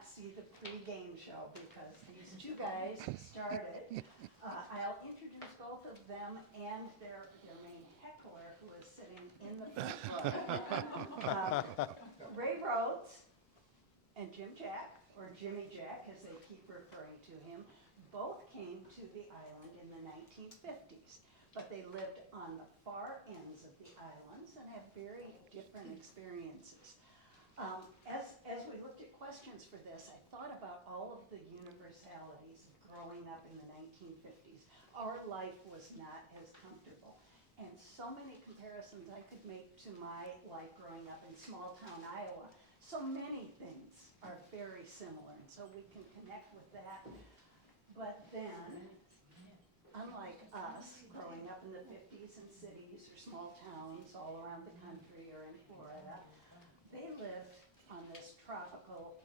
not see the pre-game show because these two guys started. I'll introduce both of them and their main heckler, who is sitting in the front row. Ray Rhodes and Jim Jack, or Jimmy Jack as they keep referring to him, both came to the island in the 1950s. But they lived on the far ends of the islands and have very different experiences. As we looked at questions for this, I thought about all of the universalities of growing up in the 1950s. Our life was not as comfortable. And so many comparisons I could make to my life growing up in small town Iowa. So many things are very similar, and so we can connect with that. But then, unlike us, growing up in the 50s in cities or small towns all around the country or in Florida, they lived on this tropical,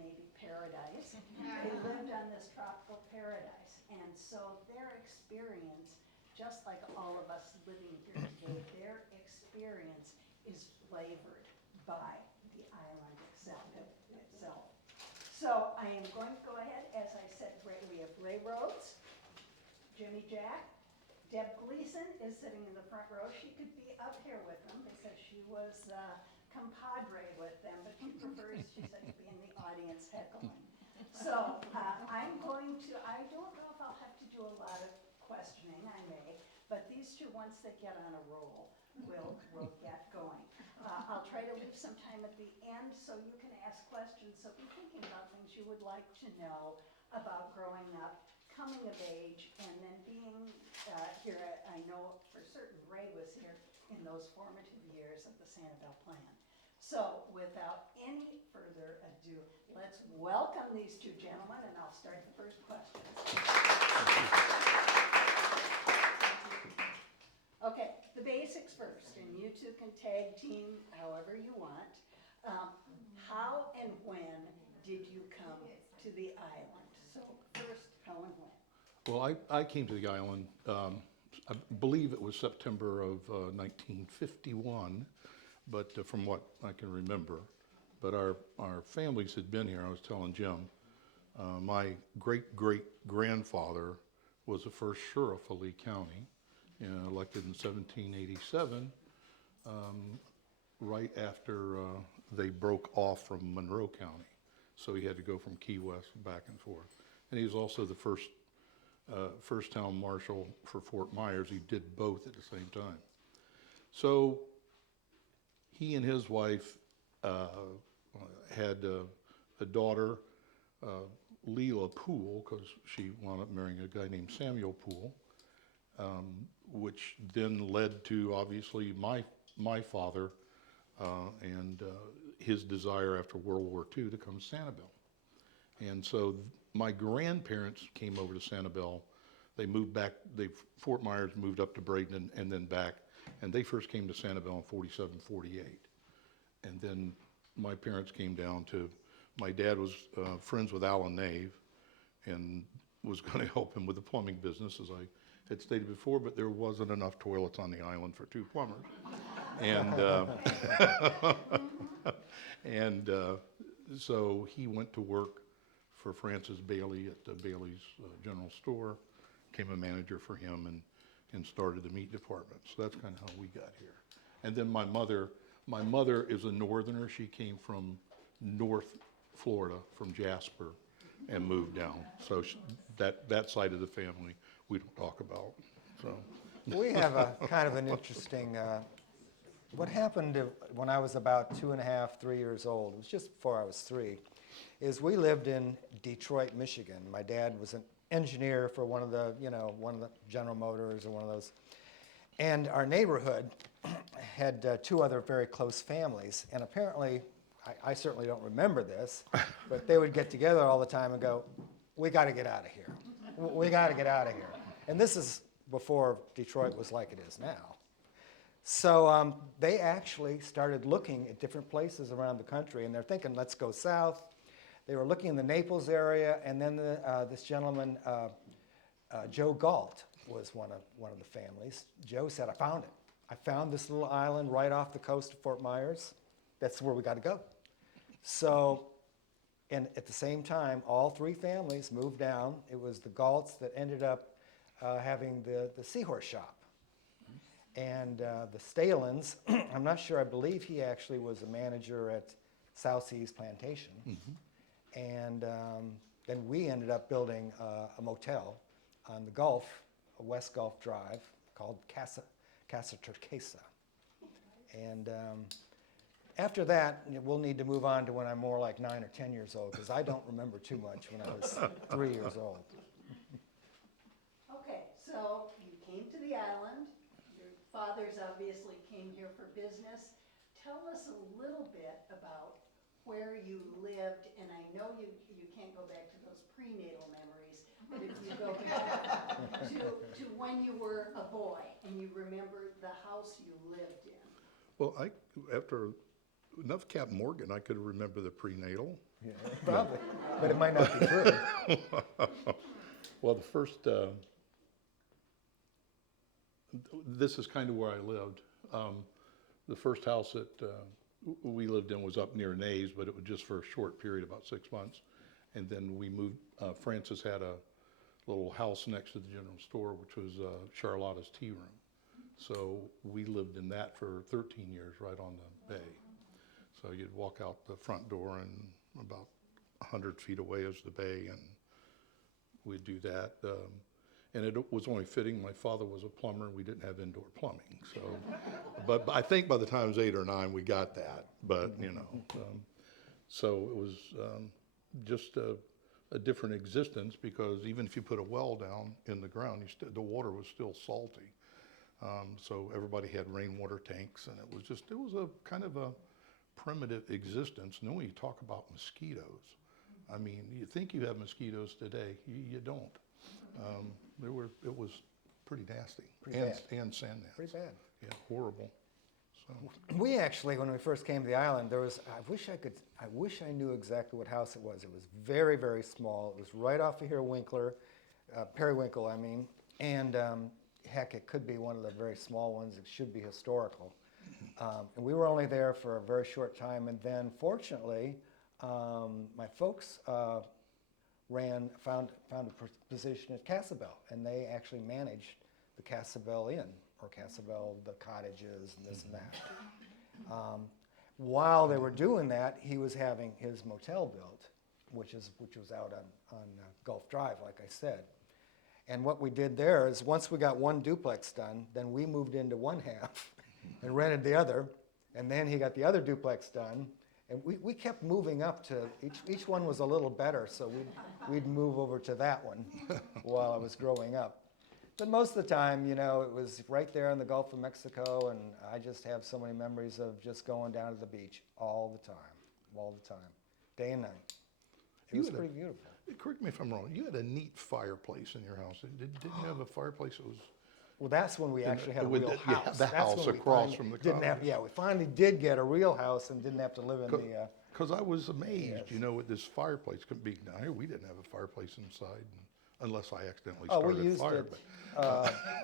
maybe paradise. They lived on this tropical paradise. And so their experience, just like all of us living here today, their experience is flavored by the island itself. So I am going to go ahead, as I said, we have Ray Rhodes, Jimmy Jack. Deb Gleason is sitting in the front row. She could be up here with them because she was compadre with them, but she prefers, she said, to be in the audience heckling. So I'm going to, I don't know if I'll have to do a lot of questioning, I may, but these two, once they get on a roll, will get going. I'll try to leave some time at the end so you can ask questions, so be thinking about things you would like to know about growing up, coming of age, and then being here. I know for certain Ray was here in those formative years of the Sanibel Plan. So without any further ado, let's welcome these two gentlemen, and I'll start the first question. Okay, the basics first, and you two can tag team however you want. How and when did you come to the island? So first, how and when? Well, I came to the island, I believe it was September of 1951, but from what I can remember. But our families had been here. I was telling Jim, my great-great-grandfather was the first sheriff of Lee County, elected in 1787, right after they broke off from Monroe County. So he had to go from Key West back and forth. And he was also the first town marshal for Fort Myers. He did both at the same time. So he and his wife had a daughter, Leela Poole, because she wound up marrying a guy named Samuel Poole, which then led to, obviously, my father and his desire after World War II to come to Sanibel. And so my grandparents came over to Sanibel. They moved back, Fort Myers moved up to Braden and then back, and they first came to Sanibel in 47, 48. And then my parents came down to, my dad was friends with Alan Nave and was going to help him with the plumbing business, as I had stated before, but there wasn't enough toilets on the island for two plumbers. And so he went to work for Francis Bailey at the Bailey's General Store, became a manager for him, and started the meat department. So that's kind of how we got here. And then my mother is a northerner. She came from North Florida, from Jasper, and moved down. So that side of the family we don't talk about. So we have a kind of an interesting, what happened when I was about 2.5, 3 years old, it was just before I was 3, is we lived in Detroit, Michigan. My dad was an engineer for one of the General Motors or one of those. And our neighborhood had two other very close families. And apparently, I certainly don't remember this, but they would get together all the time and go, we got to get out of here. We got to get out of here. And this is before Detroit was like it is now. So they actually started looking at different places around the country, and they're thinking, let's go south. They were looking in the Naples area, and then this gentleman, Joe Galt, was one of the families. Joe said, I found it. I found this little island right off the coast of Fort Myers. That's where we got to go. So And at the same time, all three families moved down. It was the Galts that ended up having the seahorse shop. And the Stalins, I'm not sure, I believe he actually was a manager at South Seas Plantation. And then we ended up building a motel on the Gulf, West Gulf Drive, called Casa Turquesa. And after that, we'll need to move on to when I'm more like 9 or 10 years old, because I don't remember too much when I was 3 years old. Okay, so you came to the island. Your fathers obviously came here for business. Tell us a little bit about where you lived, and I know you can't go back to those prenatal memories, but if you go back to when you were a boy and you remember the house you lived in. Well, after enough Cap Morgan, I could remember the prenatal. Yeah, probably, but it might not be true. Well, the first, this is kind of where I lived. The first house that we lived in was up near Nays, but it was just for a short period, about 6 months. And then we moved, Francis had a little house next to the general store, which was Charlotta's tea room. So we lived in that for 13 years, right on the bay. So you'd walk out the front door and about 100 feet away is the bay, and we'd do that. And it was only fitting, my father was a plumber, we didn't have indoor plumbing, so. But I think by the time I was 8 or 9, we got that, but, you know. So it was just a different existence, because even if you put a well down in the ground, the water was still salty. So everybody had rainwater tanks, and it was a kind of a primitive existence. And then when you talk about mosquitoes, I mean, you think you have mosquitoes today, you don't. It was pretty nasty. Pretty and, bad. and sand gnats. Pretty bad. Yeah, horrible. So We actually, when we first came to the island, I wish I knew exactly what house it was. It was very, very small. It was right off of here, Periwinkle, I mean. And heck, it could be one of the very small ones. It should be historical. And we were only there for a very short time. And then, fortunately, my folks found a position at Casabel, and they actually managed the Casabel Inn, or Casabel, the cottages and this and that. While they were doing that, he was having his motel built, which was out on Gulf Drive, like I said. And what we did there is, once we got one duplex done, then we moved into one half and rented the other, and then he got the other duplex done. And we kept moving up to, each one was a little better, so we'd move over to that one while I was growing up. But most of the time, you know, it was right there in the Gulf of Mexico, and I just have so many memories of just going down to the beach all the time, day and night. It was pretty beautiful. correct me if I'm wrong, you had a neat fireplace in your house. Didn't you have a fireplace that was? Well, that's when we actually had a with real the- yeah, house. the That's house when we across finally from the didn't have, cottage. yeah, we finally did get a real house and didn't have to live in the, Because I was amazed, Yes. you know, with this fireplace couldn't be down here. We didn't have a fireplace inside, unless I accidentally oh, we started a used fire.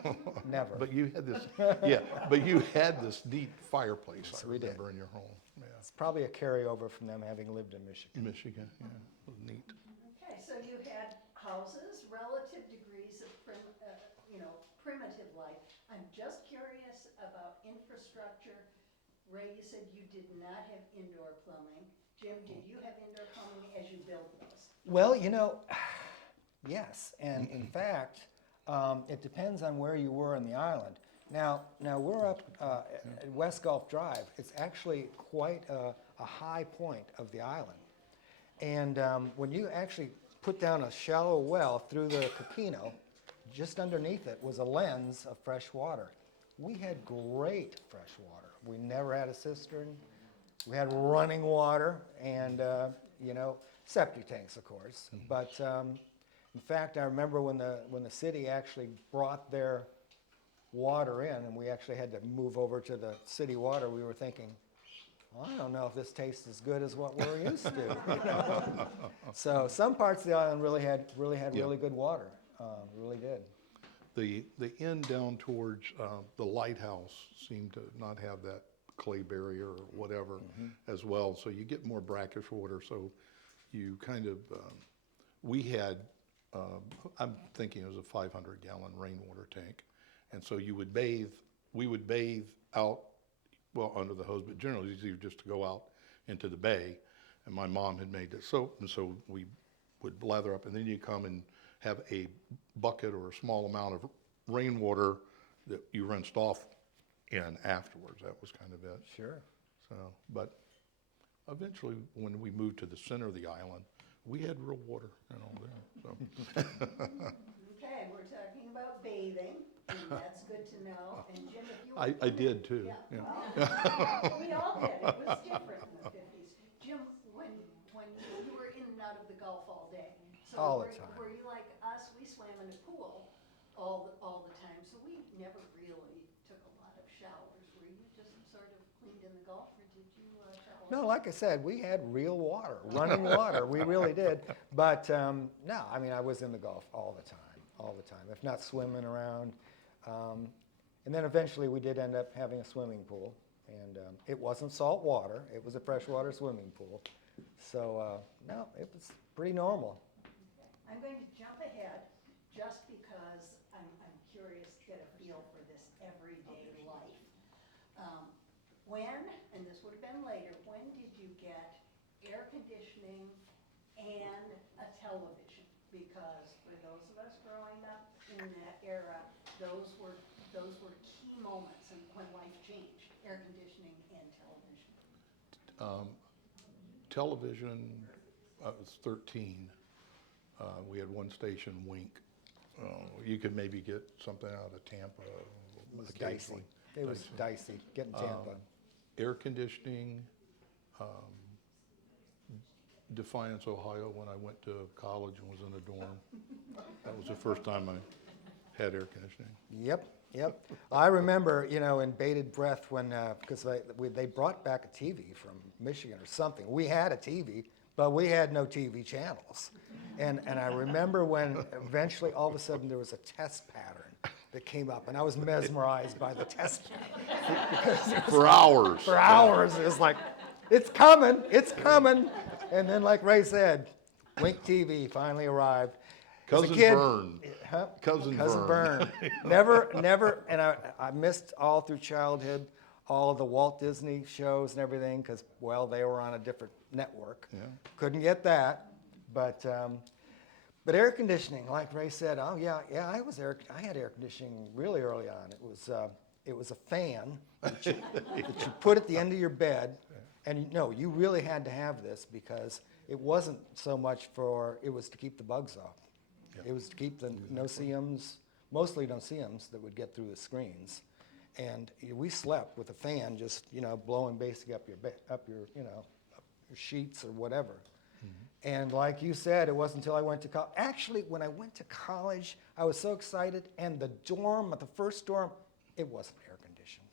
it, never. But you had this, yeah, but you had this neat fireplace, Yes, I we did. remember, in your home. Yeah, It's probably a carryover from them having lived in Michigan. Michigan, yeah, it was neat. Okay, so you had houses, relative degrees of primitive life. I'm just curious about infrastructure. Ray, you said you did not have indoor plumbing. Jim, did you have indoor plumbing as you built those? Well, you know, yes, and in fact, it depends on where you were in the island. Now we're up at West Gulf Drive. It's actually quite a high point of the island. And when you actually put down a shallow well through the Coquino, just underneath it was a lens of fresh water. We had great fresh water. We never had a cistern. We had running water and, you know, septic tanks, of course. But in fact, I remember when the city actually brought their water in and we actually had to move over to the city water, we were thinking, well, I don't know if this tastes as good as what we're used to. You know? So some parts of the island really had really good water, really did. The end down towards the lighthouse seemed to not have that clay barrier or whatever as well, so you get more brackish water, so you kind of, we had, I'm thinking it was a 500-gallon rainwater tank. And so we would bathe out, well, under the hose, but generally it's easier just to go out into the bay. And my mom had made the soap, and so we would lather up, and then you come and have a bucket or a small amount of rainwater that you rinsed off in afterwards. That was kind of it. Sure. So, but eventually, when we moved to the center of the island, we had real water and all that. So. Okay, we're talking about bathing, and that's good to know. And Jim, if you were. I did too. Yeah, Yeah. well, we all did. It was different in the 50s. Jim, when you were in and out of the Gulf all day. So All the time. Were you like us? We swam in a pool all the time, so we never really took a lot of showers. Were you just sort of cleaned in the Gulf, or did you shower? No, like I said, we had real water, running water. We really did. But no, I mean, I was in the Gulf all the time, if not swimming around. And then eventually we did end up having a swimming pool. And it wasn't salt water. It was a freshwater swimming pool. So, no, it was pretty normal. I'm going to jump ahead just because I'm curious to get a feel for this everyday life. When, and this would have been later, when did you get air conditioning and a television? Because for those of us growing up in that era, those were key moments in when life changed, air conditioning and television. Television, I was 13. We had one station, Wink. You could maybe get something out of Tampa. It was occasionally. dicey. It was dicey getting Tampa. Air conditioning, Defiance, Ohio, when I went to college and was in a dorm. That was the first time I had air conditioning. Yep. I remember, in bated breath when, because they brought back a TV from Michigan or something. We had a TV, but we had no TV channels. And I remember when eventually all of a sudden there was a test pattern that came up, and I was mesmerized by the test For hours. for hours. It was like, it's coming. And then, like Ray said, Wink TV finally arrived. As a Cousin kid- Vern. Huh? Cousin Vern. Never, and I missed all through childhood, all of the Walt Disney shows and everything, because, well, they were on a different network. Yeah. Couldn't get that, but air conditioning, like Ray said, oh yeah, I had air conditioning really early on. It was a fan that you put at the end of your bed, and no, you really had to have this because it wasn't so much it was to keep the bugs off. It was to keep the no-see-ums, mostly no-see-ums that would get through the screens. And we slept with a fan just, blowing basically up your sheets or whatever. Mm-hmm. And like you said, it wasn't until I went to college. Actually, when I went to college, I was so excited. And the first dorm, it wasn't air conditioned.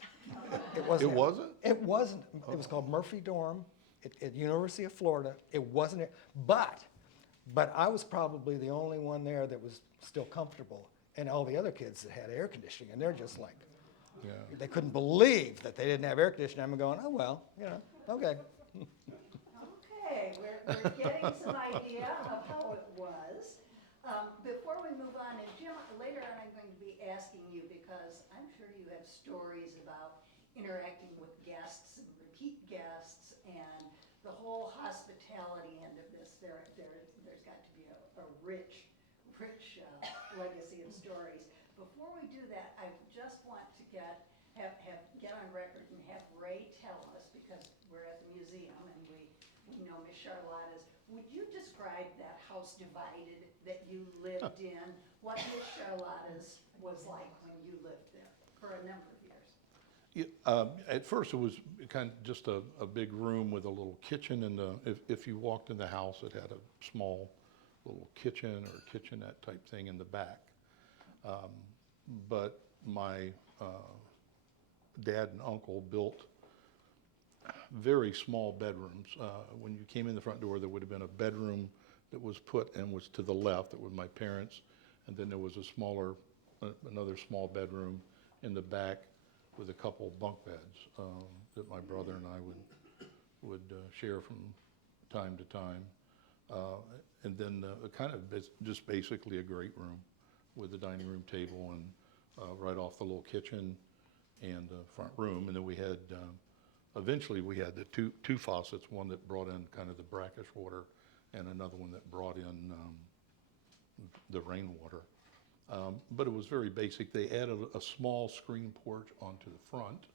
It wasn't. It wasn't? It wasn't. It was called Murphy Dorm at University of Florida. It wasn't. But I was probably the only one there that was still comfortable, and all the other kids that had air conditioning, and they're just like, they couldn't believe that they didn't have air conditioning. I'm going, oh well, okay. Okay, we're getting some idea of how it was. Before we move on, and Jim, later on I'm going to be asking you, because I'm sure you have stories about interacting with guests and repeat guests and the whole hospitality end of this. There's got to be a rich legacy of stories. Before we do that, I just want to get on record and have Ray tell us, because we're at the museum and we know Miss Charlotta's. Would you describe that house divided that you lived in? What Miss Charlotta's was like when you lived there for a number of years? Yeah, at first it was kind of just a big room with a little kitchen, and if you walked in the house, it had a small little kitchen or kitchenette type thing in the back. But my dad and uncle built very small bedrooms. When you came in the front door, there would have been a bedroom that was put and was to the left. That was my parents, and then there was another small bedroom in the back with a couple bunk beds that my brother and I would share from time to time. And then just basically a great room with a dining room table and right off the little kitchen and front room. And then we had, eventually we had the two faucets, one that brought in kind of the brackish water and another one that brought in the rainwater. But it was very basic. They added a small screen porch onto the front,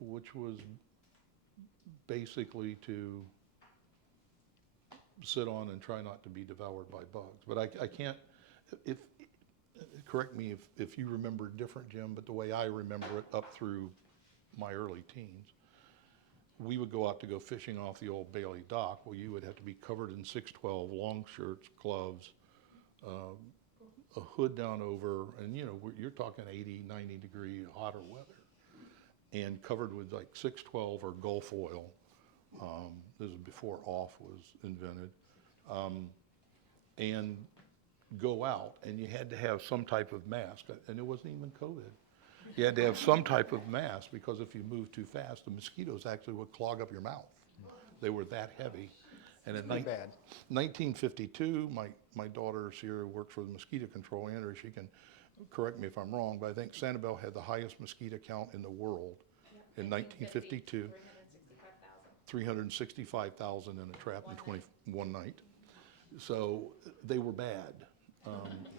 which was basically to sit on and try not to be devoured by bugs. But I can't, correct me if you remember different, Jim, but the way I remember it up through my early teens, we would go out to go fishing off the old Bailey dock. Well, you would have to be covered in 612, long shirts, gloves, a hood down over, and you're talking 80, 90 degree hotter weather, and covered with like 612 or Gulf oil. This is before off was invented, and go out, and you had to have some type of mask, and it wasn't even COVID. You had to have some type of mask because if you moved too fast, the mosquitoes actually would clog up your mouth. They were that heavy. And in Pretty bad. 1952, my daughter Sierra works for the mosquito control. Andrew, she can correct me if I'm wrong, but I think Sanibel had the highest mosquito count in the world in 1952. 365,000 in a trap in 21 night. So they were bad.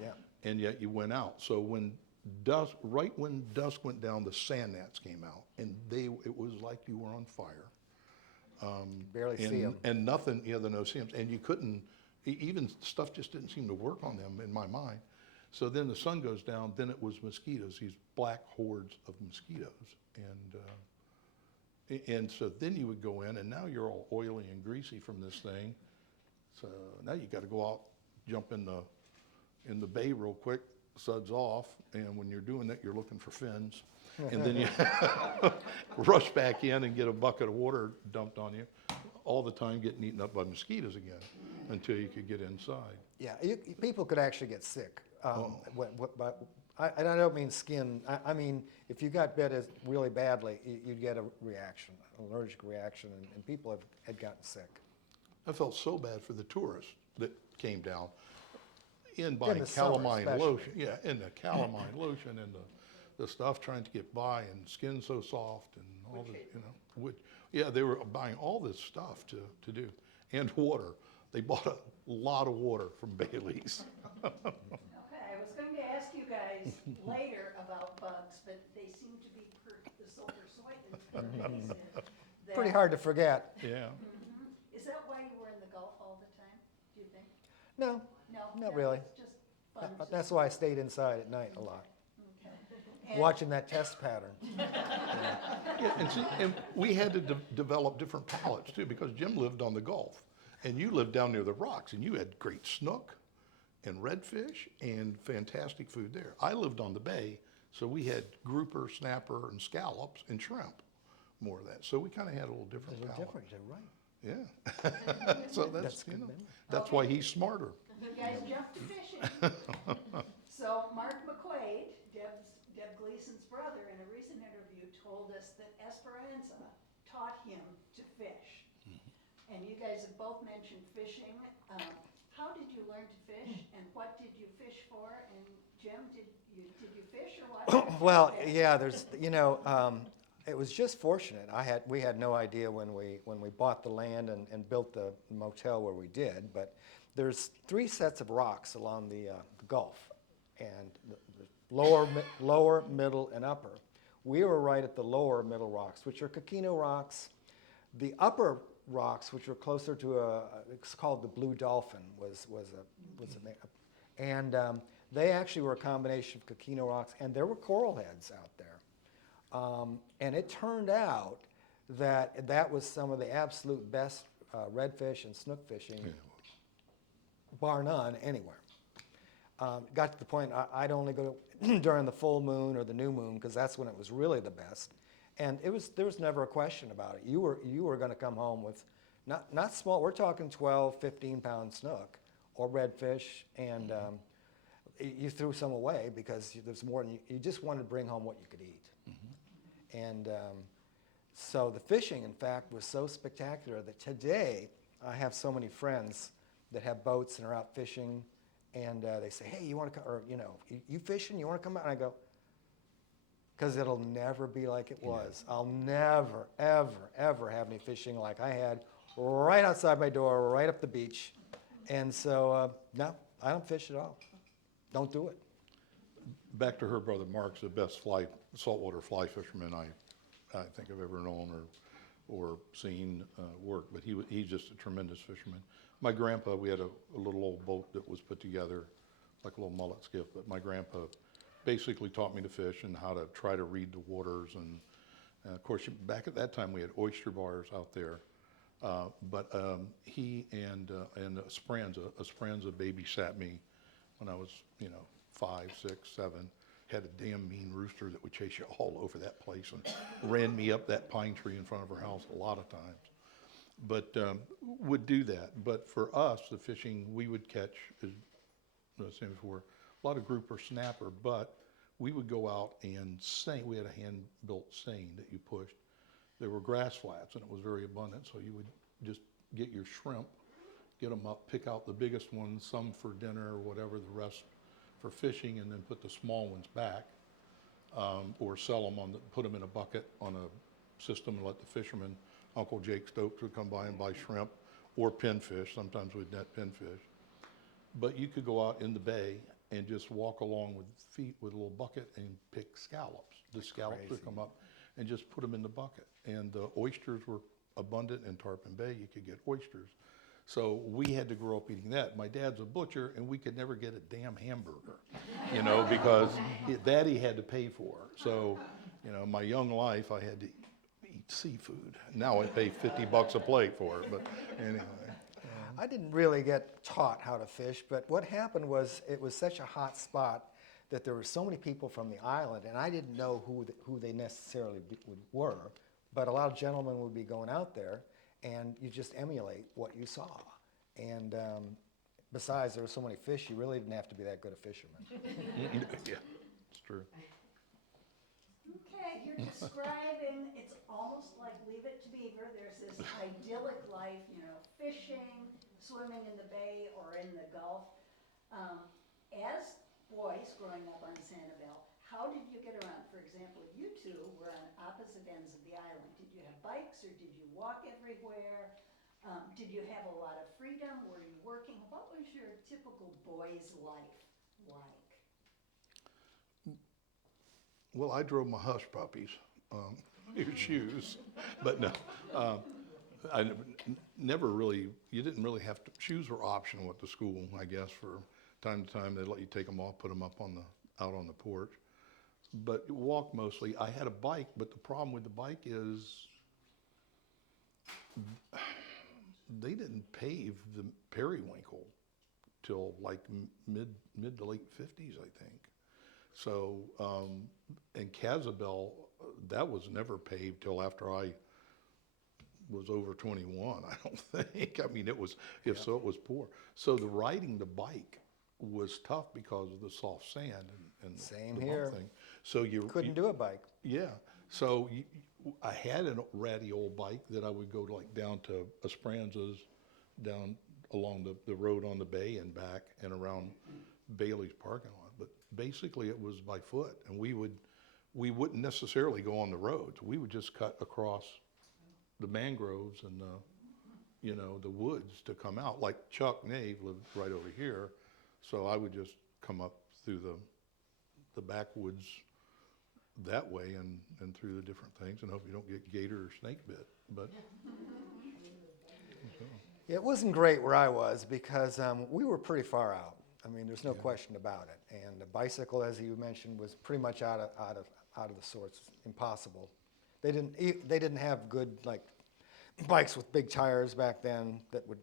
Yeah. And yet you went out. So right when dusk went down, the sand gnats came out, and it was like you were on fire. Barely see them. And nothing, the no-see-ums, and you couldn't, even stuff just didn't seem to work on them in my mind. So then the sun goes down, then it was mosquitoes, these black hordes of mosquitoes. And so then you would go in, and now you're all oily and greasy from this thing. So now you got to go out, jump in the bay real quick, suds off, and when you're doing that, you're looking for fins. And then you rush back in and get a bucket of water dumped on you, all the time getting eaten up by mosquitoes again until you could get inside. Yeah, people could actually get sick. I don't mean skin. I mean, if you got bit really badly, you'd get a reaction, an allergic reaction, and people had gotten sick. I felt so bad for the tourists that came down in In buying the summer calamine especially. lotion. Yeah, and the calamine lotion and the stuff trying to get by, and skin so soft and all the, they were buying all this stuff to do. And water. They bought a lot of water from Bailey's. Okay, I was going to ask you guys later about bugs, but they seem to be the silver soybean. Pretty hard to forget. Yeah. Is that why you were in the Gulf all the time, do you think? No, No? Not really. It's just fun. that's why I stayed inside at night a lot, And- watching that test pattern. Yeah, and we had to develop different palates too, because Jim lived on the Gulf, and you lived down near the rocks, and you had great snook and redfish and fantastic food there. I lived on the bay, so we had grouper, snapper, and scallops and shrimp, more of that. So we kind of had a little different They're palate. different, you're right. Yeah. So that's good memory. that's why he's smarter. You guys jumped to fishing. So Mark McQuaid, Deb Gleason's brother, in a recent interview told us that Esperanza taught him to fish. And you guys have both mentioned fishing. How did you learn to fish, and what did you fish for? And Jim, did you fish or what? Well, yeah, it was just fortunate. We had no idea when we bought the land and built the motel where we did, but there's 3 sets of rocks along the Gulf, and the lower, middle, and upper. We were right at the lower middle rocks, which are coquino rocks. The upper rocks, which were closer to it's called the Blue Dolphin, was a name, and they actually were a combination of coquino rocks, and there were coral heads out there. And it turned out that was some of the absolute best redfish and snook fishing, bar none, anywhere. Got to the point I'd only go during the full moon or the new moon, because that's when it was really the best. And there was never a question about it. You were going to come home with not small. We're talking 12, 15-pound snook or redfish, and you threw some away because there's more than you just wanted to bring home what you could eat. And so the fishing, in fact, was so spectacular that today I have so many friends that have boats and are out fishing, and they say, hey, you want to come, or, you fishing, you want to come out? And I go, because it'll never be like it was. I'll never, ever, ever have any fishing like I had right outside my door, right up the beach. And so, no, I don't fish at all. Don't do it. Back to her brother Mark's the best saltwater fly fisherman I think I've ever known or seen work, but he's just a tremendous fisherman. My grandpa, we had a little old boat that was put together like a little mullet skiff, but my grandpa basically taught me to fish and how to try to read the waters. And of course, back at that time, we had oyster bars out there. But he and a Speranza babysat me when I was, 5, 6, 7. Had a damn mean rooster that would chase you all over that place and ran me up that pine tree in front of our house a lot of times. But would do that. But for us, the fishing, we would catch, as I was saying before, a lot of grouper snapper, but we would go out and seine. We had a hand-built seine that you pushed. There were grass flats, and it was very abundant, so you would just get your shrimp, get them up, pick out the biggest ones, some for dinner or whatever, the rest for fishing, and then put the small ones back, or sell them put them in a bucket on a system and let the fishermen, Uncle Jake Stokes would come by and buy shrimp or pinfish. Sometimes we'd net pinfish. But you could go out in the bay and just walk along with feet with a little bucket and pick scallops. The scallops would come up and just put them in the bucket. And the oysters were abundant in Tarpon Bay. You could get oysters. So we had to grow up eating that. My dad's a butcher, and we could never get a damn hamburger, because that he had to pay for. So, my young life, I had to eat seafood. Now I pay $50 a plate for it, but anyway. I didn't really get taught how to fish, but what happened was it was such a hot spot that there were so many people from the island, and I didn't know who they necessarily were, but a lot of gentlemen would be going out there, and you just emulate what you saw. And besides, there were so many fish, you really didn't have to be that good a fisherman. Yeah, it's true. Okay, you're describing, it's almost like Leave It to Beaver. There's this idyllic life, fishing, swimming in the bay or in the Gulf. As boys growing up on Sanibel, how did you get around? For example, you two were on opposite ends of the island. Did you have bikes or did you walk everywhere? Did you have a lot of freedom? Were you working? What was your typical boy's life like? Well, I drove my hush puppies, your shoes, but no. I never really, you didn't really have to, shoes were optional at the school, I guess, for time to time. They'd let you take them off, put them up out on the porch. But walk mostly. I had a bike, but the problem with the bike is they didn't pave the periwinkle till like mid to late 50s, I think. So, and Casabel, that was never paved till after I was over 21, I don't think. I mean, it was, if so, it was poor. So the riding the bike was tough because of the soft sand and Same the here. bump thing. So you Couldn't do a bike. Yeah. So I had a ratty old bike that I would go down to Esperanza's, down along the road on the bay and back and around Bailey's parking lot. But basically it was by foot, and we wouldn't necessarily go on the roads. We would just cut across the mangroves and the woods to come out. Like Chuck Nave lived right over here, so I would just come up through the backwoods that way and through the different things and hope you don't get gator or snake bit. But It wasn't great where I was because we were pretty far out. I mean, there's no question about it. And the bicycle, as you mentioned, was pretty much out of the sorts, impossible. They didn't have good bikes with big tires back then that would,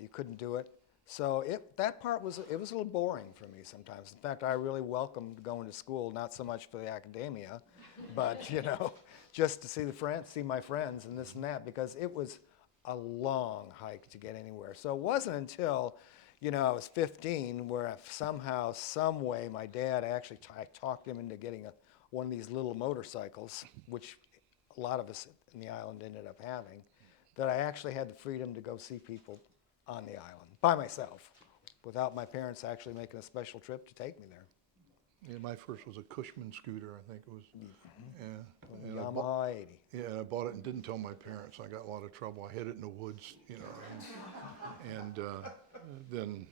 you couldn't do it. So that part was a little boring for me sometimes. In fact, I really welcomed going to school, not so much for the academia, but just to see my friends and this and that, because it was a long hike to get anywhere. So it wasn't until I was 15 where somehow, some way, my dad actually I talked him into getting one of these little motorcycles, which a lot of us in the island ended up having. that I actually had the freedom to go see people on the island by myself, without my parents actually making a special trip to take me there. Yeah, my first was a Cushman scooter, I think it was. Yeah. And I Yamaha 80. Yeah, I bought it and didn't tell my parents. I got a lot of trouble. I hid it in the woods, you know. And then,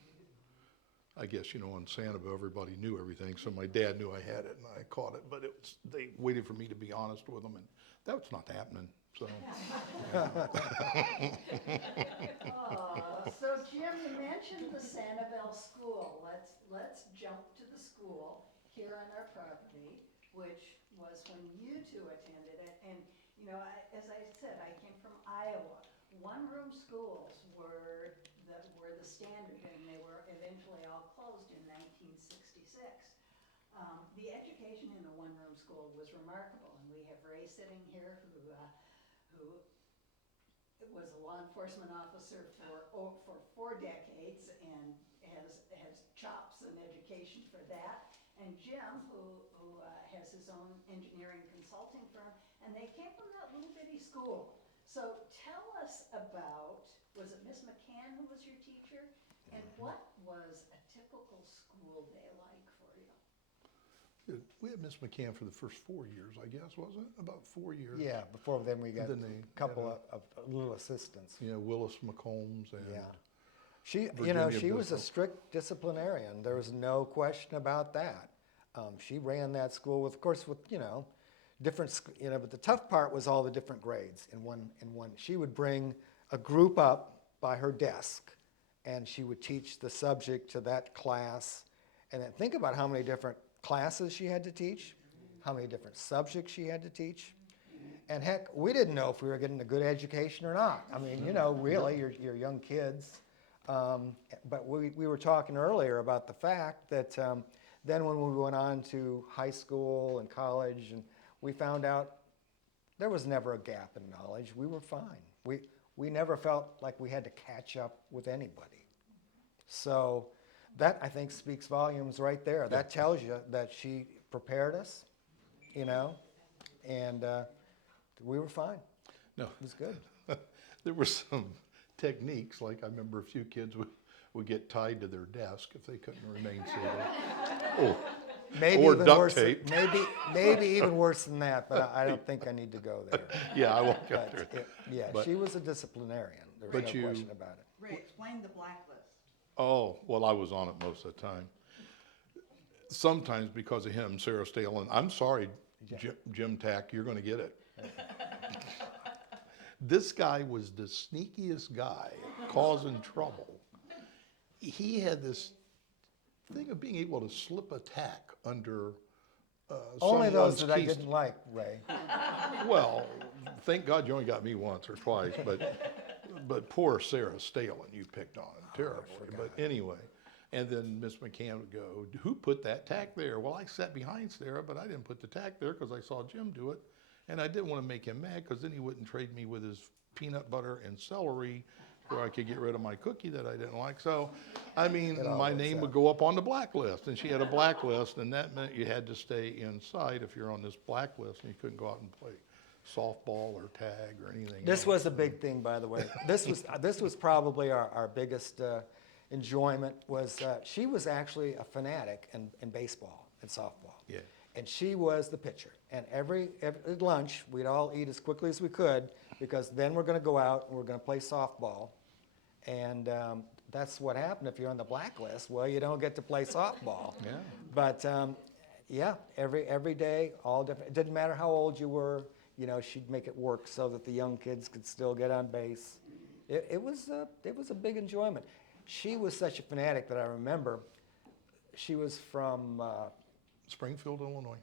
I guess, you know, on Sanibel, everybody knew everything. So my dad knew I had it and I caught it. But they waited for me to be honest with them. And that was not happening. So, So Jim, you mentioned the Sanibel School. Let's jump to the school here on our property, which was when you two attended it. And, you know, as I said, I came from Iowa. One-room schools were the standard, and they were eventually all closed in 1966. The education in a one-room school was remarkable, and we have Ray sitting here who was a law enforcement officer for 4 decades and has chops and education for that. And Jim, who has his own engineering consulting firm, and they came from that little bitty school. So tell us about, was it Miss McCann who was your teacher? And what was a typical school day like for you? we had Miss McCann for the first 4 years, I guess, wasn't it? About 4 years. Yeah, before then we got Then they a couple had of little assistants. Yeah, Willis McCombs and. Yeah. She, you know, Virginia she was a Bissell. strict disciplinarian. There was no question about that. She ran that school with, of course, with, you know, but the tough part was all the different grades in one. She would bring a group up by her desk, and she would teach the subject to that class. And then think about how many different classes she had to teach, how many different subjects she had to teach. And heck, we didn't know if we were getting a good education or not. I mean, you know, really, you're young kids. But we were talking earlier about the fact that then when we went on to high school and college, and we found out there was never a gap in knowledge. We were fine. We never felt like we had to catch up with anybody. So that, I think, speaks volumes right there. That tells you that she prepared us, you know, and we were fine. No, It was good. there were some techniques, like I remember a few kids would get tied to their desk if they couldn't remain seated. Oh, Maybe or even duct worse. tape. Maybe even worse than that. But I don't think I need to go there. yeah, I won't go But there. yeah, But- she was a disciplinarian. There's But no you- question about it. Ray, explain the blacklist. Oh, well, I was on it most of the time. Sometimes because of him, Sarah Stalin. I'm sorry, Jim Tack, you're going to get it. This guy was the sneakiest guy causing trouble. He had this thing of being able to slip a tack under Only those someone's that I keys. didn't like, Ray. Well, thank God you only got me once or twice, but poor Sarah Stalin, you picked on terribly. But anyway, and then Miss McCann would go, "Who put that tack there?" Well, I sat behind Sarah, but I didn't put the tack there because I saw Jim do it, and I didn't want to make him mad because then he wouldn't trade me with his peanut butter and celery, where I could get rid of my cookie that I didn't like. So, I mean, It all my works name out. would go up on the blacklist, and she had a blacklist, and that meant you had to stay inside if you're on this blacklist, and you couldn't go out and play softball or tag or anything This else. was a big thing, by the way. This was probably our biggest enjoyment. Was she was actually a fanatic in baseball and softball. Yeah. And she was the pitcher. And every at lunch, we'd all eat as quickly as we could because then we're going to go out and we're going to play softball. And that's what happened if you're on the blacklist. Well, you don't get to play softball. Yeah. But yeah, every day, all different. It didn't matter how old you were. You know, she'd make it work so that the young kids could still get on base. It was a big enjoyment. She was such a fanatic that I remember. She was from. Springfield, Illinois.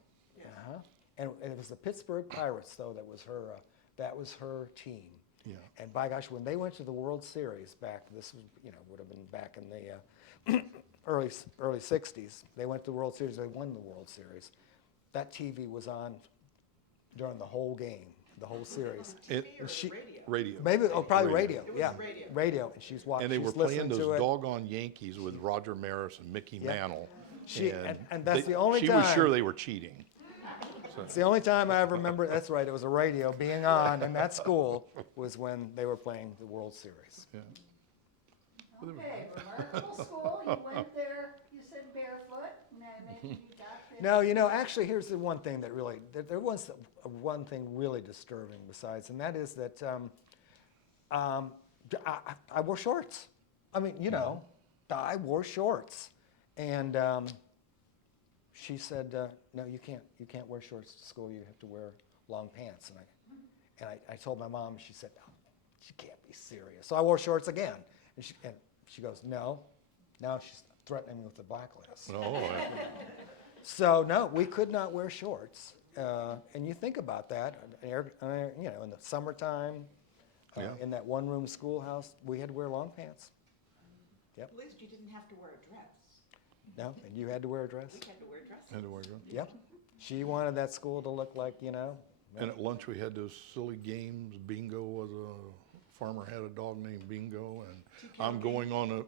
And it was the Pittsburgh Pirates, though, that was her team. Yeah. And by gosh, when they went to the World Series this was, would have been back in the early 60s. They went to the World Series, they won the World Series. That TV was on during the whole game, the whole series. It, Or she- radio. Maybe, probably radio, It was yeah. radio. And she's watching, and they were she's playing listening those to it. doggone Yankees with Roger Maris and Mickey Yeah. Mantle. And that's the only she was time- sure they were cheating. It's the only time I ever remember, that's right, it was a radio being on in that school was when they were playing the World Series. Yeah. Okay, remarkable school, you went there, you said barefoot, and I imagine you got there. No, actually, here's the one thing that really, there was one thing really disturbing besides, and that is that I wore shorts. I mean, I wore shorts. And she said, no, you can't wear shorts to school, you have to wear long pants. And I told my mom, she said, no, she can't be serious. So I wore shorts again. And she goes, no. Now she's threatening me with the blacklist. Oh, yeah. So no, we could not wear shorts. And you think about that, in the summertime, Yeah. in that one-room schoolhouse, we had to wear long pants. Yep. At least you didn't have to wear a dress. No, and you had to wear a dress? We had to wear dresses. Had to wear them. Yep. She wanted that school to look like, And at lunch, we had those silly games. Bingo was a farmer had a dog named Bingo, and I'm going on a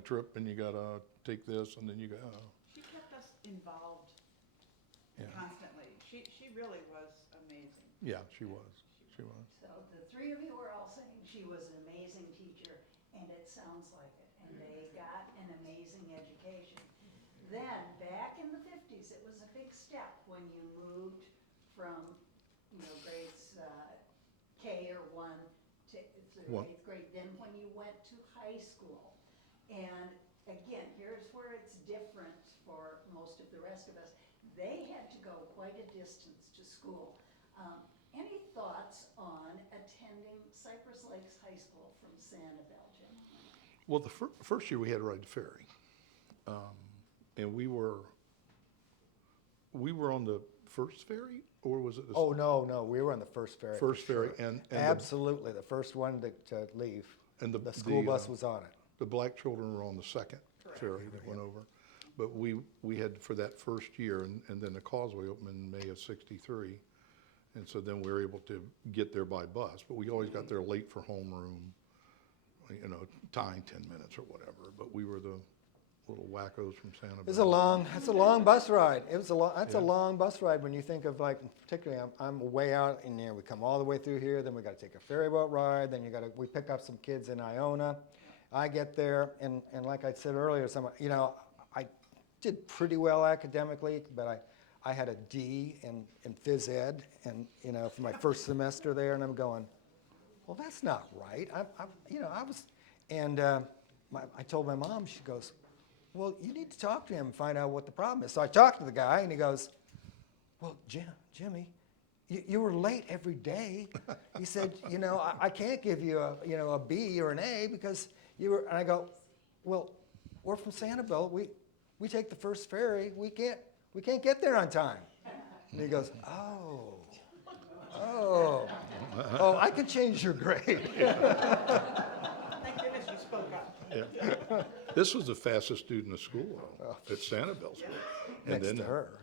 trip, and you gotta take this, and then you gotta. She kept us involved Yeah. constantly. She really was amazing. Yeah, she was. She was. So the three of you are all saying she was an amazing teacher, and it sounds like it, and they got an amazing education. Then, back in the 50s, it was a big step when you moved from, grades K or 1 to One. 8th grade, then when you went to high school. And again, here's where it's different for most of the rest of us. They had to go quite a distance to school. Any thoughts on attending Cypress Lakes High School from Sanibel, Jim? Well, the first year we had to ride the ferry, and we were on the first ferry, or was it the Oh, no, we were on the first ferry. first for ferry? sure. And Absolutely, the first one to leave. The school bus was on it. The black children were on the second ferry that went over. But we had for that first year, and then the Causeway opened in May of '63. And so then we were able to get there by bus, but we always got there late for homeroom, tying 10 minutes or whatever. But we were the little wackos from Sanibel. It's a long bus ride. That's a long bus ride when you think of, like, particularly I'm way out in there. We come all the way through here, then we got to take a ferry boat ride, then we pick up some kids in Iona. I get there, and like I said earlier, I did pretty well academically, but I had a D in phys ed, and for my first semester there, and I'm going, well, that's not right. I told my mom. She goes, well, you need to talk to him and find out what the problem is. So I talked to the guy, and he goes, well, Jimmy, you were late every day. He said, I can't give you a B or an A because you were. And I go, well, we're from Sanibel. We take the first ferry. We can't get there on time. And he goes, oh, I can change your grade. Thank goodness you spoke up. Yeah. This was the fastest student in school at Sanibel School. Next to her.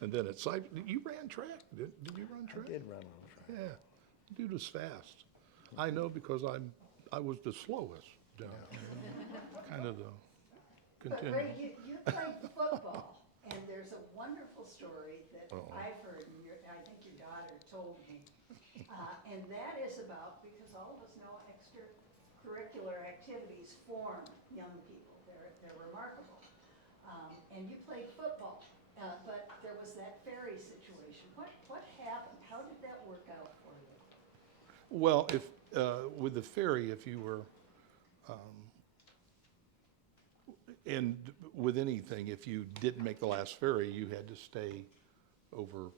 And then at Cypress, you ran track. Did you run track? I did run a little track. Yeah, dude was fast. I know because I was the slowest down. Kind of the But continuum. Ray, you played football, and there's a wonderful story that Uh-oh. I've heard, and I think your daughter told me. And that is about, because all of us know extracurricular activities form young people. They're remarkable. And you played football, but there was that ferry situation. What happened? How did that work out for you? Well, if with the ferry, if you were, and with anything, if you didn't make the last ferry, you had to stay over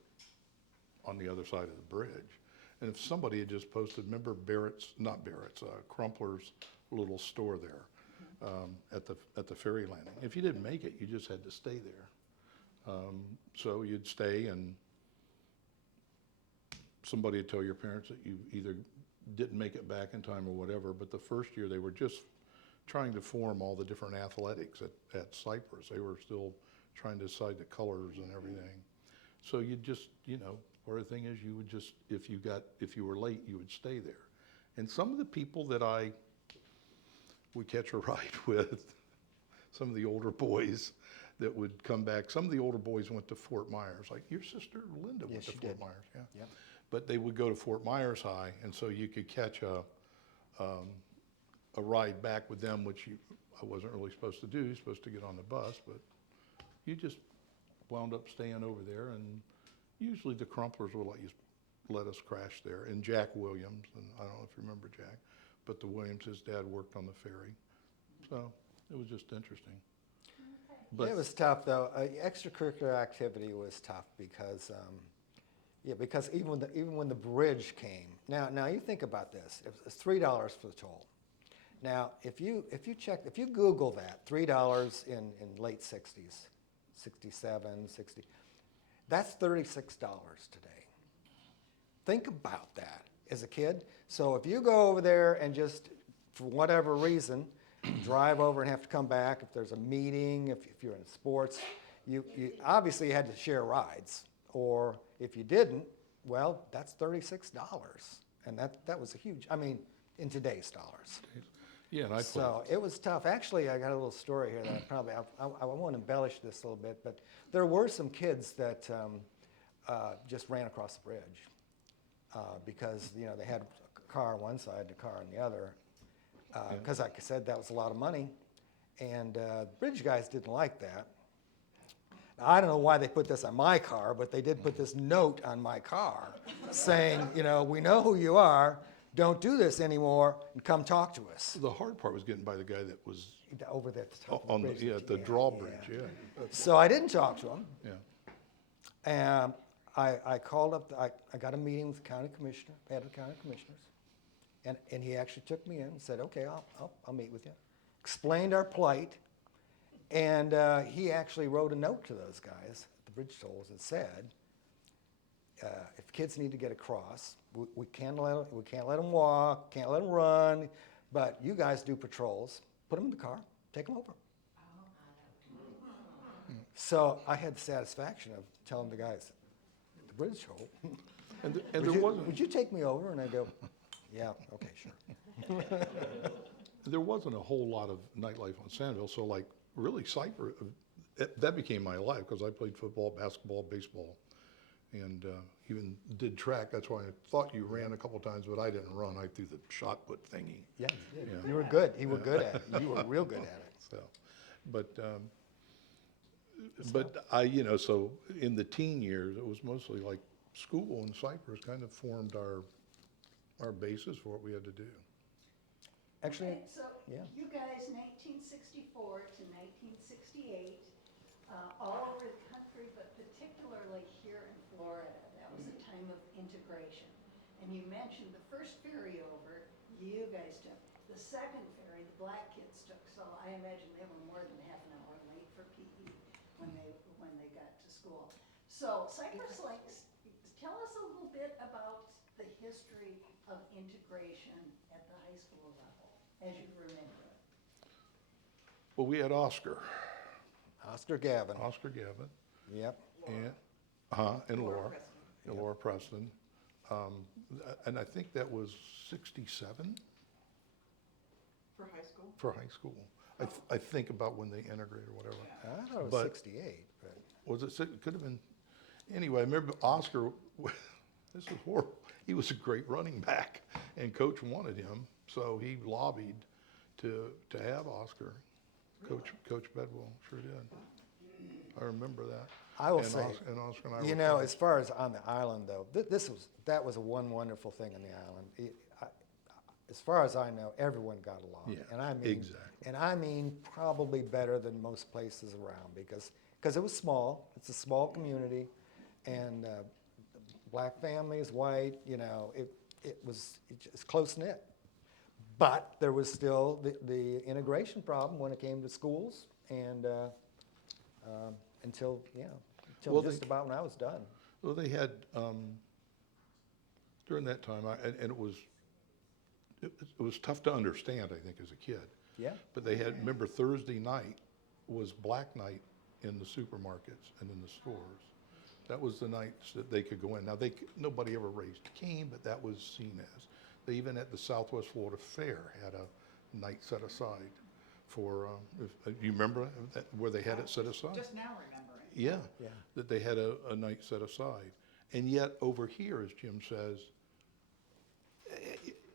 on the other side of the bridge. And if somebody had just posted, remember Crumpler's little store there at the ferry landing. If you didn't make it, you just had to stay there. So you'd stay, and somebody would tell your parents that you either didn't make it back in time or whatever. But the first year, they were just trying to form all the different athletics at Cypress. They were still trying to decide the colors and everything. So you just, or the thing is, you would just, if you were late, you would stay there. And some of the people that I would catch a ride with, some of the older boys, that would come back. Some of the older boys went to Fort Myers, like your sister Linda went Yes, to she Fort did. Myers, yeah. Yep. But they would go to Fort Myers High, and so you could catch a ride back with them, which I wasn't really supposed to do. You're supposed to get on the bus, but you just wound up staying over there, and usually the Crumplers would let us crash there. And Jack Williams, and I don't know if you remember Jack, but the Williams, his dad worked on the ferry, so it was just interesting. But It was tough, though. Extracurricular activity was tough because, because even when the bridge came. Now you think about this. It's $3 for the toll. Now, if you Google that, $3 in late 60s, 67, 60, that's $36 today. Think about that as a kid. So if you go over there and just, for whatever reason, drive over and have to come back, if there's a meeting, if you're in sports, you obviously had to share rides. Or if you didn't, well, that's $36. And that was a huge, I mean, in today's dollars. yeah, and I played. So it was tough. Actually, I got a little story here that I won't embellish this a little bit, but there were some kids that just ran across the bridge because, they had a car on one side and a car on the other. Because like I said, that was a lot of money. And bridge guys didn't like that. Now, I don't know why they put this on my car, but they did put this note on my car saying, we know who you are, don't do this anymore, and come talk to us. The hard part was getting by the guy that was Over there at the top on of the, the bridge. the drawbridge, yeah. So I didn't talk to him. Yeah. And I called up, I got a meeting with the county commissioner, head of the county commissioners. And he actually took me in and said, okay, I'll meet with you. Explained our plight. And he actually wrote a note to those guys at the bridge tolls that said, if kids need to get across, we can't let them walk, can't let them run, but you guys do patrols. Put them in the car, take them over. So I had the satisfaction of telling the guys at the bridge toll, And there wasn't. would you take me over? And I go, yeah, okay, sure. There wasn't a whole lot of nightlife on Sandville, so like really Cypress, that became my life because I played football, basketball, baseball, and even did track. That's why I thought you ran a couple times, but I didn't run. I threw the shot put thingy. Yeah, you did. Yeah. You were good. You were good at it. You were real good at it. So, but so in the teen years, it was mostly like school and Cypress kind of formed our basis for what we had to do. Actually, Okay, so yeah. you guys, 1964 to 1968, all over the country, but particularly here in Florida, that was a time of integration. And you mentioned the first ferry over, you guys took. The second ferry, the black kids took. So I imagine they were more than half an hour late for PE when they got to school. So Cypress Lakes, tell us a little bit about the history of integration at the high school level, as you remember it. Well, we had Oscar Gavin. Yep. and Laura, Preston. and Laura Preston. And I think that was 67 For high school? for high school. I think about when they integrated or whatever. I thought it was But- 68, but Was it, it could have been, anyway, I remember Oscar, this is horrible. He was a great running back, and Coach wanted him, so he lobbied to have Oscar. Coach Bedwell sure did. I remember that. I will And say, and Oscar and I were as far as on the island, though, that was one wonderful thing on the island. As far as I know, everyone got along. Yeah, and I mean, exactly. And I mean probably better than most places around because it was small. It's a small community, and black families, white, it's close knit. But there was still the integration problem when it came to schools, and until Well, just about when I was done. Well, they had, during that time, and it was tough to understand, I think, as a kid. Yeah. But they had, remember Thursday night was Black Night in the supermarkets and in the stores. That was the nights that they could go in. Now, nobody ever raised Cain, but that was seen as. They even at the Southwest Florida Fair had a night set aside for, you remember that, where they had it set aside? Just now remembering. Yeah, Yeah. that they had a night set aside. And yet over here, as Jim says,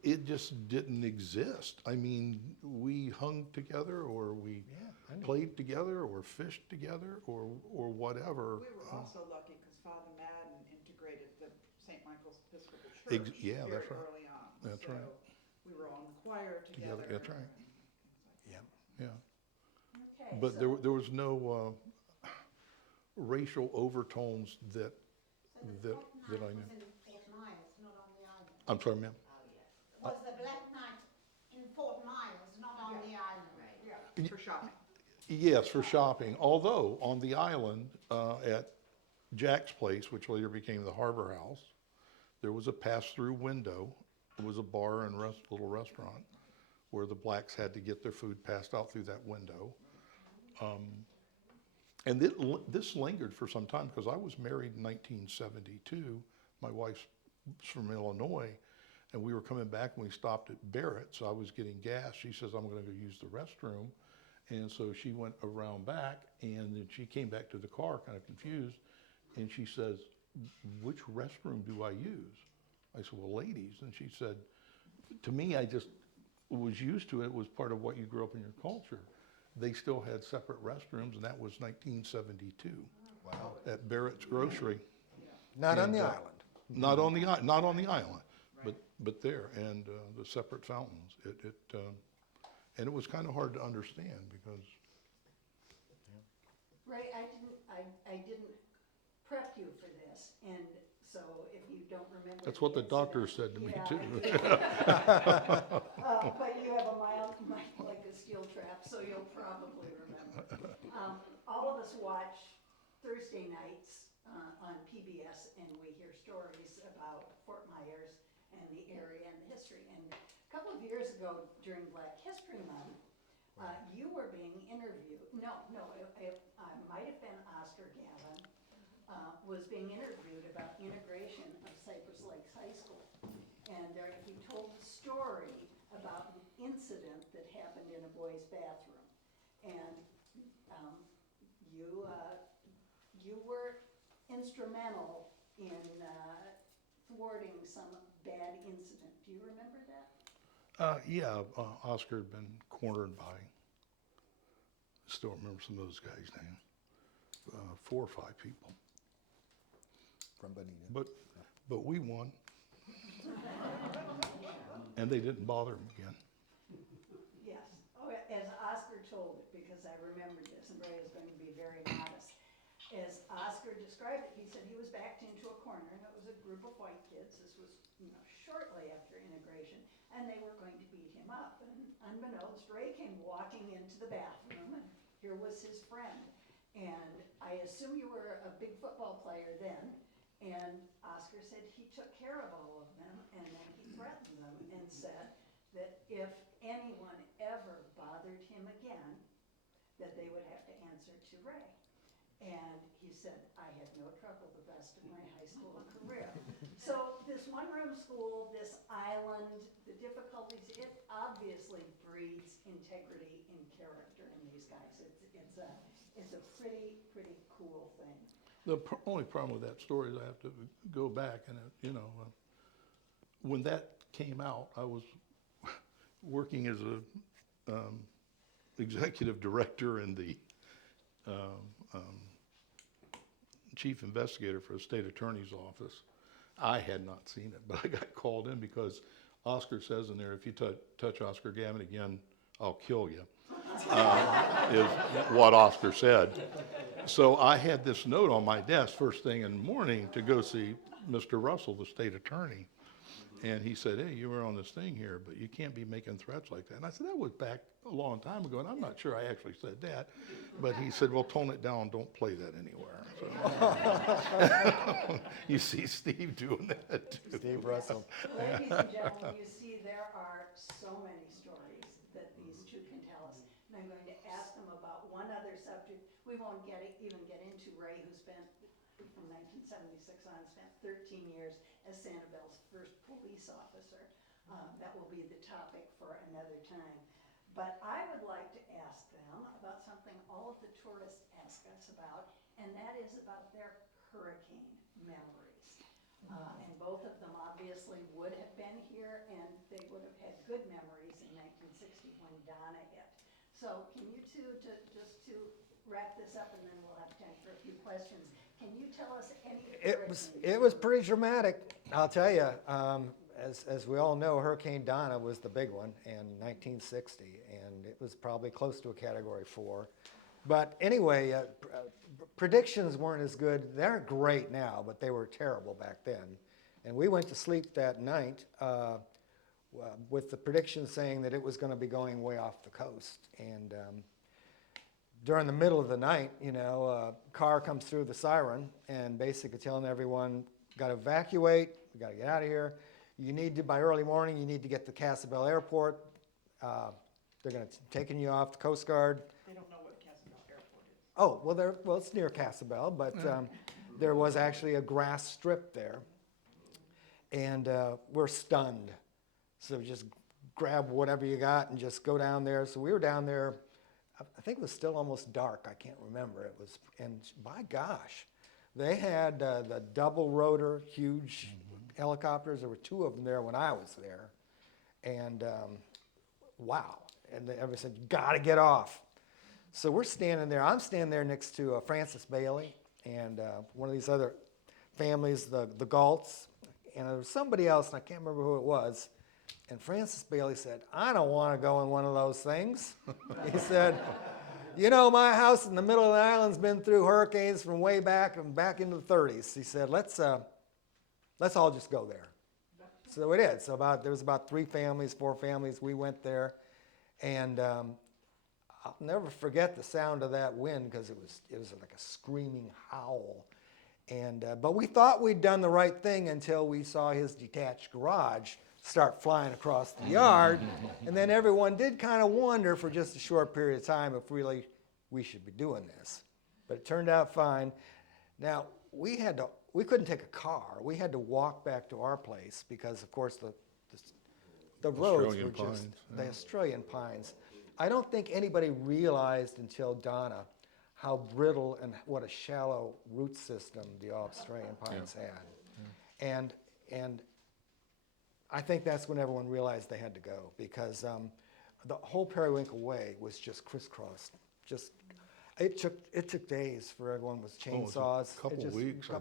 it just didn't exist. I mean, we hung together, or we Yeah, I know. played together, or fished together, or whatever. We were also lucky because Father Madden integrated the St. Michael's Episcopal Ex- Church yeah, very that's right. early on. That's So right. we were all in the choir together. That's right. and things like Yeah. Yeah, Okay, but so- there was no racial overtones that that I knew. Was in Fort Myers, not on the island. I'm sorry, ma'am. Was the Black Knight in Fort Myers, not on the island? that. Yeah, for shopping. Yes, for shopping, although on the island, at Jack's Place, which later became the Harbor House, there was a pass-through window. It was a bar and little restaurant where the blacks had to get their food passed out through that window. And this lingered for some time, because I was married in 1972. My wife's from Illinois, and we were coming back and we stopped at Barrett's. I was getting gas. She says, I'm gonna go use the restroom. And so she went around back, and then she came back to the car kind of confused, and she says, which restroom do I use? I said, well, ladies. And she said, to me, I just was used to it. It was part of what you grew up in your culture. They still had separate restrooms, and that was 1972 Wow. at Barrett's Grocery. Not on the And, island. Not on the island, but there, and the separate fountains. And it was kind of hard to understand, because Ray, I didn't prep you for this, and so if you don't remember. that's what the doctor said to me Yeah, too. I do. But you have a mind like a steel trap, so you'll probably remember. All of us watch Thursday nights on PBS, and we hear stories about Fort Myers and the area and the history. And a couple of years ago, during Black History Month, you were being interviewed. No, it might have been Oscar Gavin, was being interviewed about integration of Cypress Lakes High School. And he told a story about an incident that happened in a boys' bathroom. And you were instrumental in thwarting some bad incident. Do you remember that? Yeah, Oscar had been cornered by, still remember some of those guys' names, 4 or 5 people. From Bonita. But we won. And they didn't bother him again. Yes. Oh, as Oscar told it, because I remembered this, and Ray is going to be very modest. As Oscar described it, he said he was backed into a corner, and it was a group of white kids. This was, shortly after integration, and they were going to beat him up. And unbeknownst, Ray came walking into the bathroom, and here was his friend. And I assume you were a big football player then. And Oscar said he took care of all of them, and then he threatened them and said that if anyone ever bothered him again, that they would have to answer to Ray. And he said, I had no trouble the rest of my high school career. So this one-room school, this island, the difficulties, it obviously breeds integrity and character in these guys. It's a pretty cool thing. The only problem with that story is I have to go back, and when that came out, I was working as a executive director and the chief investigator for the state attorney's office. I had not seen it, but I got called in because Oscar says in there, if you touch Oscar Gavin again, I'll kill you, is what Oscar said. So I had this note on my desk first thing in the morning to go see Mr. Russell, the state attorney. And he said, hey, you were on this thing here, but you can't be making threats like that. And I said, that was back a long time ago, and I'm not sure I actually said that. But he said, well, tone it down, don't play that anywhere. So you see Steve doing that too. Steve Russell. Ladies and gentlemen, you see there are so many stories that these two can tell us. And I'm going to ask them about one other subject. We won't even get into Ray, who spent, from 1976 on, spent 13 years as Sanibel's first police officer. That will be the topic for another time. But I would like to ask all of the tourists ask us about, and that is about their hurricane memories. And both of them obviously would have been here, and they would have had good memories in 1960 when Donna hit. So can you two, just to wrap this up, and then we'll have time for a few questions, can you tell us any hurricane? It was pretty dramatic, I'll tell you. As we all know, Hurricane Donna was the big one in 1960, and it was probably close to a Category 4. But anyway, predictions weren't as good. They're great now, but they were terrible back then. And we went to sleep that night with the prediction saying that it was going to be going way off the coast. And during the middle of the night, a car comes through the siren and basically telling everyone, got to evacuate, we got to get out of here. You need to, by early morning, you need to get to Casabel Airport. They're going to taking you off the Coast Guard. They don't know what Casabel Airport is. Oh, well, it's near Casabel, but there was actually a grass strip there. And we're stunned. So just grab whatever you got and just go down there. So we were down there, I think it was still almost dark. I can't remember. It was, and my gosh, they had the double rotor, huge helicopters. There were 2 of them there when I was there. And wow. And everybody said, you got to get off. So we're standing there. I'm standing there next to Francis Bailey and one of these other families, the Galts. And there was somebody else, and I can't remember who it was. And Francis Bailey said, I don't want to go in one of those things. He said, my house in the middle of the island's been through hurricanes from way back and back into the 30s. He said, let's all just go there. So we did. So there was about 4 families. We went there. And I'll never forget the sound of that wind because it was like a screaming howl. And but we thought we'd done the right thing until we saw his detached garage start flying across the yard. And then everyone did kind of wonder for just a short period of time if really we should be doing this. But it turned out fine. Now, we couldn't take a car. We had to walk back to our place because, of course, the roads were just the Australian pines. I don't think anybody realized until Donna how brittle and what a shallow root system the Australian pines had. And I think that's when everyone realized they had to go because the whole Periwinkle Way was just crisscrossed. It took days for everyone with chainsaws. A couple of weeks, I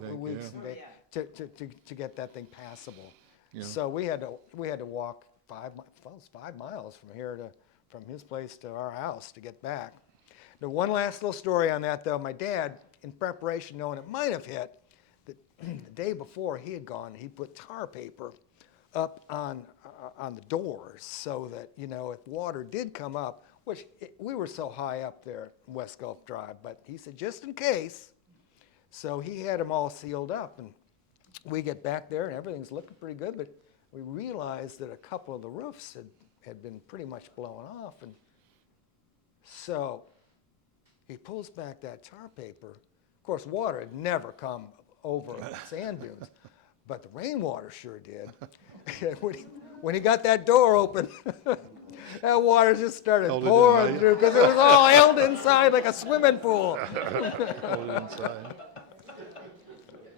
think, to get that thing passable. Yeah. So we had to walk 5 miles from his place to our house to get back. Now, one last little story on that, though. My dad, in preparation, knowing it might have hit, the day before he had gone, he put tar paper up on the doors so that, if water did come up, which we were so high up there in West Gulf Drive, but he said, just in case. So he had them all sealed up, and we get back there, and everything's looking pretty good, but we realized that a couple of the roofs had been pretty much blown off, and so he pulls back that tar paper. Of course, water had never come over sand dunes, but the rainwater sure did. When he got that door open, that water just started pouring through because it was all held inside like a swimming pool. Held inside.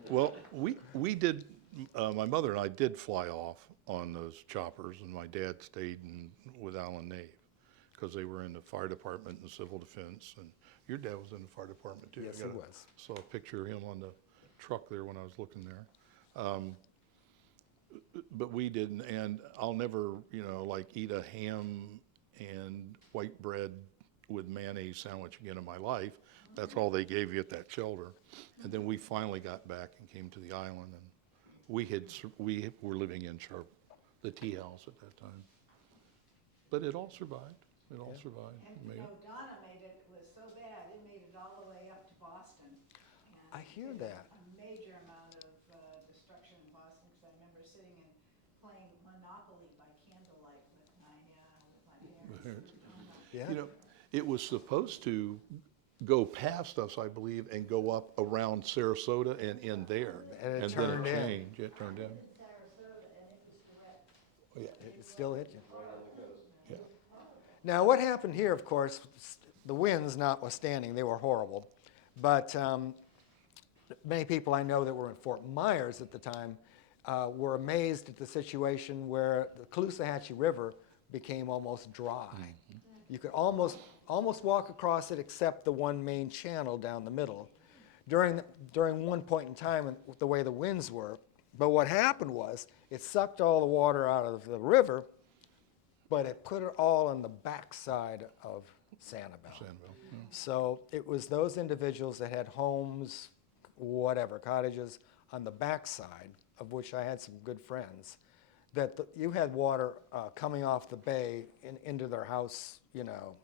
Well, we did, my mother and I did fly off on those choppers, and my dad stayed with Allen Nave because they were in the fire department and civil defense, and your dad was in the fire department too. Yes, he was. Saw a picture of him on the truck there when I was looking there. But we didn't, and I'll never, eat a ham and white bread with mayonnaise sandwich again in my life. That's all they gave you at that shelter. And then we finally got back and came to the island, and we were living in the tea house at that time. But it all survived. It all survived. And Donna made it was so bad, it made it all the way up to Boston. And I hear it was that. A major amount of destruction in Boston, because I remember sitting and playing Monopoly by candlelight with my parents. Yeah. It was supposed to go past us, I believe, and go up around Sarasota and in there. And it then turned in. changed. It turned in. Yeah, it still hit you. Yeah. Now, what happened here, of course, the winds notwithstanding, they were horrible. But many people I know that were in Fort Myers at the time were amazed at the situation where the Caloosahatchee River became almost dry. You could almost walk across it except the one main channel down the middle. During one point in time, the way the winds were, but what happened was it sucked all the water out of the river, but it put it all on the backside of Sanibel. Sanibel, yeah. So it was those individuals that had homes, whatever, cottages on the backside, of which I had some good friends, that you had water coming off the bay into their house, you know,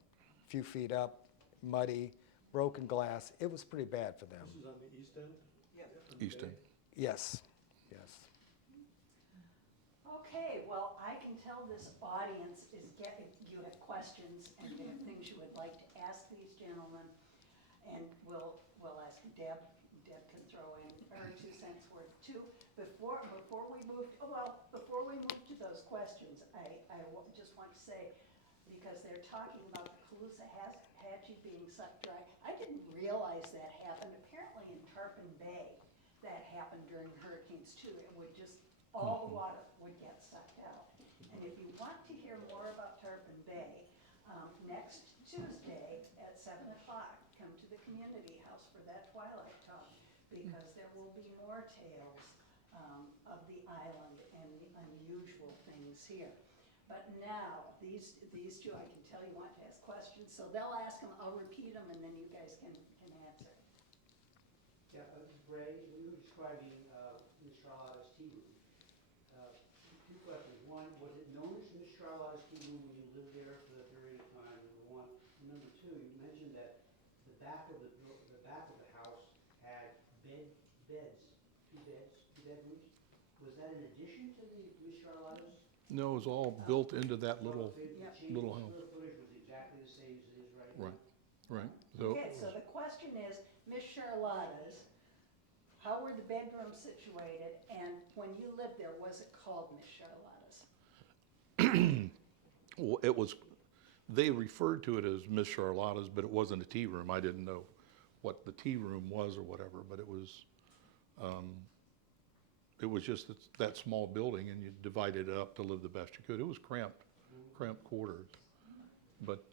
a few feet up, muddy, broken glass. It was pretty bad for them. This is on the east end? Easton. Yes, yes. Okay, well, I can tell this audience is getting, you have questions and you have things you would like to ask these gentlemen. And we'll ask Deb. Deb can throw in her 2 cents worth too. Before we move, before we move to those questions, just want to say, because they're talking about the Caloosahatchee being sucked dry, I didn't realize that happened. Apparently in Tarpon Bay, that happened during hurricanes too. It would just, all the water would get sucked out. And if you want to hear more about Tarpon Bay, next Tuesday at 7 o'clock, come to the community house for that Twilight Talk, because there will be more tales of the island and the unusual things here. But now, these two, I can tell you want to ask questions, so they'll ask them, I'll repeat them, and then you guys can answer. Yeah, Ray, we were describing Miss Charlotta's tea room. Two questions. One, was it known as Miss Charlotta's tea room when you lived there for the period of time? Number one. Number two, you mentioned that the back of the house had beds, two bedrooms. Was that in addition to the Miss Charlotta's? No, it was all built into that little Little house. square footage was exactly the same as it is right now? Right. So Okay, so the question is, Miss Charlotta's, how were the bedrooms situated, and when you lived there, was it called Miss Charlotta's? well, it was, they referred to it as Miss Charlotta's, but it wasn't a tea room. I didn't know what the tea room was or whatever, but it was just that small building, and you divided it up to live the best you could. It was cramped quarters, but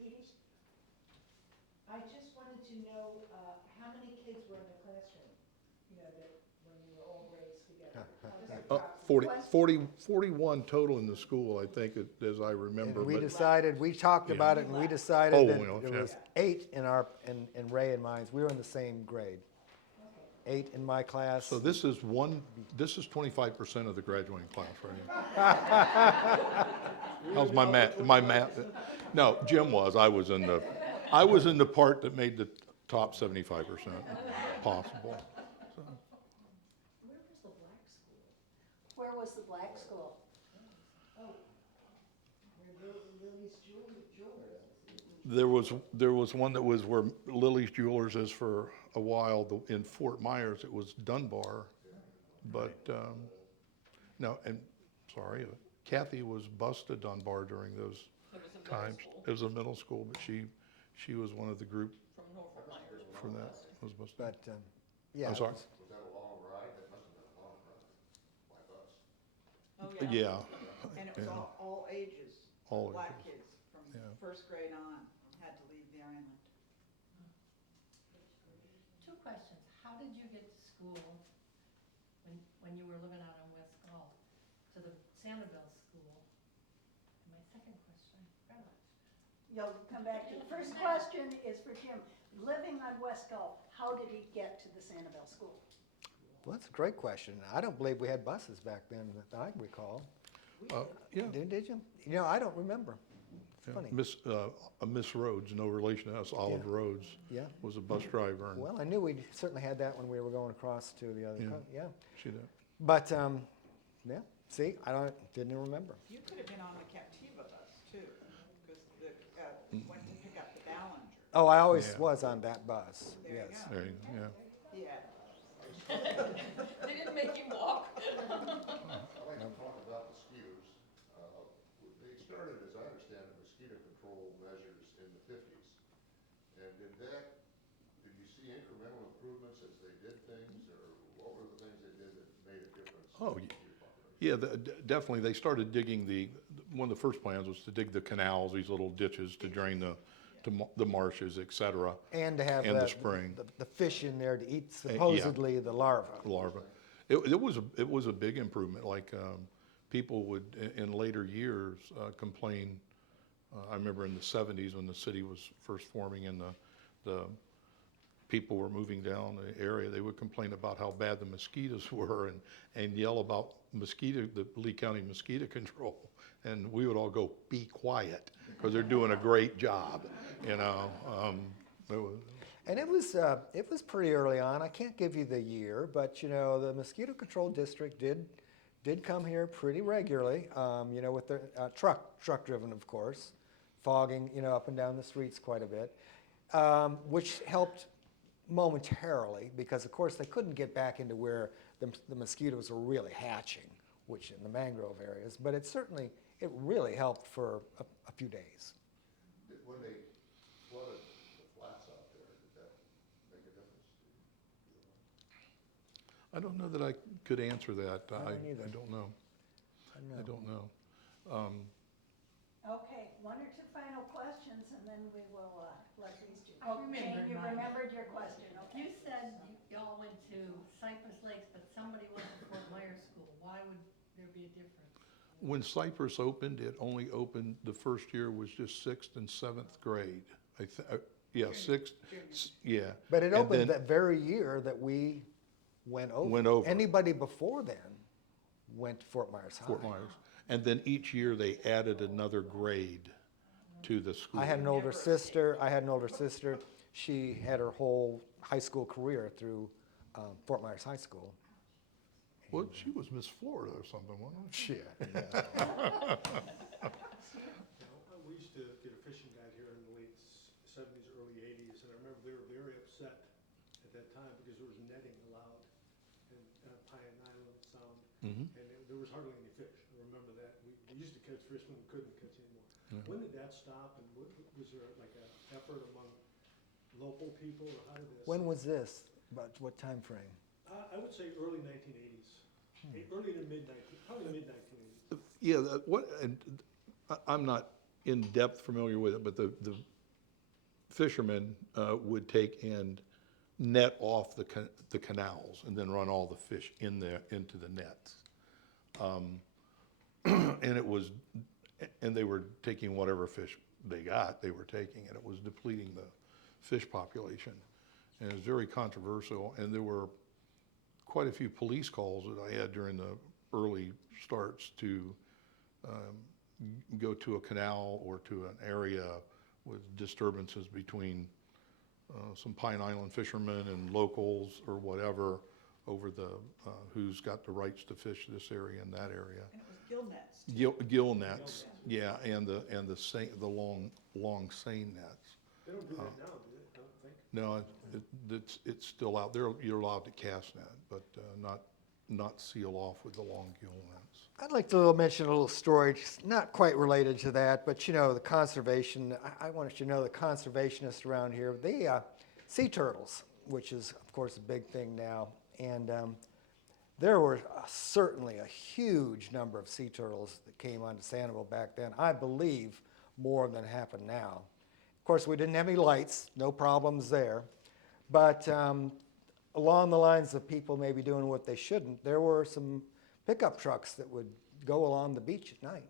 Edie? I just wanted to know, how many kids were in the classroom? You know, that when you were all raised together? Just 41 total in the school, I think, as I remember. And we but- decided, we talked Yeah. about it, and we decided Oh, that well, there yeah. was 8 in Ray and mine. We were in the same grade. 8 in my class. So this is 25% of the graduating class right here. How's my math? No, Jim was. I was in the part that made the top 75% possible. Where was the black school? There was one that was where Lily's Jewelers is for a while. In Fort Myers, it was Dunbar. But, no, and, sorry, Kathy was bused to Dunbar during those times. It was a middle school, but she was one of the group for that. Was bused. But, yeah. I'm it sorry? was- Was that a long ride? That must have been a long ride by bus. Oh, Yeah. And it was Yeah. all ages, All black ages. kids from Yeah. first grade on had to leave the island. 2 questions. How did you get to school when you were living out on West Gulf, to the Sanibel school? And my second question, You'll come back to, the first question is for Jim. Living on West Gulf, how did he get to the Sanibel School? Well, that's a great question. I don't believe we had buses back then that I recall. Yeah. Did you? You know, I don't remember. It's funny. Miss Rhodes, no relation to us, Olive Yeah. Rhodes, Yeah. was a bus driver, and Well, I knew we certainly had that when we were going across to the other, Yeah. yeah. she did. But, yeah, see, didn't remember. You could have been on the Captiva bus too, because went to pick up the Ballinger. Oh, I always Yeah. was on that bus, There you yes. go. There you go, yeah. Yeah. They didn't make you walk? I'd like to talk about the skiers. They started, as I understand it, with ski mosquito control measures in the fifties. And did you see incremental improvements as they did things, or what were the things they did that made a difference? Oh, in the yeah. mosquito population? Yeah, definitely, they started digging one of the first plans was to dig the canals, these little ditches to drain the marshes, et cetera, And to have and the spring. the fish in there to eat yeah. supposedly the larva. Larva. It was a big improvement, like, people would, in later years, complain, I remember in the seventies when the city was first forming and the people were moving down the area, they would complain about how bad the mosquitoes were and yell about the Lee County mosquito control. And we would all go, be quiet, because they're doing a great job, you know? And it was pretty early on. I can't give you the year, but you know, the mosquito control district did come here pretty regularly. You know, with their truck driven, of course, fogging, you know, up and down the streets quite a bit, which helped momentarily because, of course, they couldn't get back into where the mosquitoes were really hatching, which in the mangrove areas. But it really helped for a few days. When they flooded the flats out there, did that make a difference? I don't know that I could answer that. I don't either. I don't know. I don't know. Okay, one or two final questions, and then we will let these two. I Oh, remembered Jane, you mine. remembered your question, okay. You said y'all went to Cypress Lakes, but somebody went to Fort Myers School. Why would there be a difference? When Cypress opened, it only opened, the first year was just 6th and 7th grade. Yeah, 6th, yeah. But it And opened then- that very year that we went over. Went over. Anybody before then went to Fort Myers High. Fort Myers. And then each year they added another grade to the school. I had an older sister. She had her whole high school career through Fort Myers High School. Well, she was Miss Florida or something, wasn't she? We used to get a fishing guide here in the late '70s, early '80s, and I remember they were very upset at that time because there was netting allowed in Pine Island Sound, Mhm. and there was hardly any fish. I remember that. We used to catch fish when we couldn't catch anymore. Yeah. When did that stop, and was there like an effort among local people, or how did this? When was this? About what time frame? I would say early 1980s, early to probably the mid-1980s. Yeah, I'm not in depth familiar with it, but the fishermen would take and net off the canals and then run all the fish into the nets. And they were taking whatever fish they got, they were taking, and it was depleting the fish population. And it was very controversial, and there were quite a few police calls that I had during the early starts to go to a canal or to an area with disturbances between some Pine Island fishermen and locals or whatever over who's got the rights to fish this area and that area. And it was gill nets. Gill nets, yeah, and the long seine nets. They don't do that now, do they? I don't think. No, it's still out there. You're allowed to cast net, but not seal off with the long gill nets. I'd like to mention a little story, just not quite related to that, but you know, the conservation, I want you to know the conservationists around here, sea turtles, which is, of course, a big thing now. And there were certainly a huge number of sea turtles that came onto Sanibel back then. I believe more than happen now. Of course, we didn't have any lights, no problems there. But along the lines of people maybe doing what they shouldn't, there were some pickup trucks that would go along the beach at night.